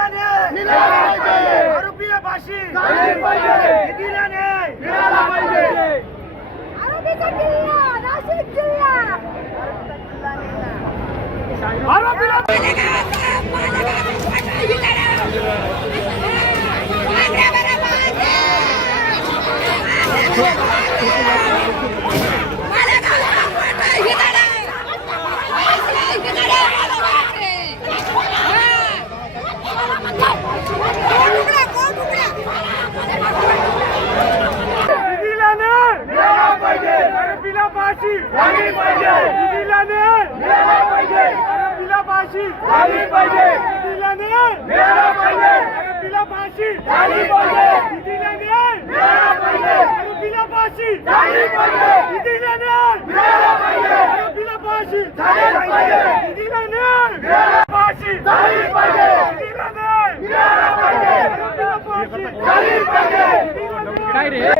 দিলানে আরবিরা ভাষী জানতে পাইলে দিলানে মিলালা পাইলে আরবি জিল্লা নাসিক জিল্লা আরবিরা Thank you. झाली पाहिजे. दिदीला न्याय मिळाला पाहिजे. आरोपीला फाशी झाली पाहिजे. दिदीला न्याय मिळाला पाहिजे. आरोपीला फाशी झाली पाहिजे. दिदीला न्याय मिळाला पाहिजे. आरोपीला फाशी झाली पाहिजे. दिदीला न्याय मिळाला पाहिजे. आरोपीला फाशी झाली पाहिजे. दिदीला न्याय मिळाला फाशी झाली पाहिजे. दिदीला न्याय मिळाला पाहिजे. आरोपीला फाशी झाली पाहिजे. काय रे?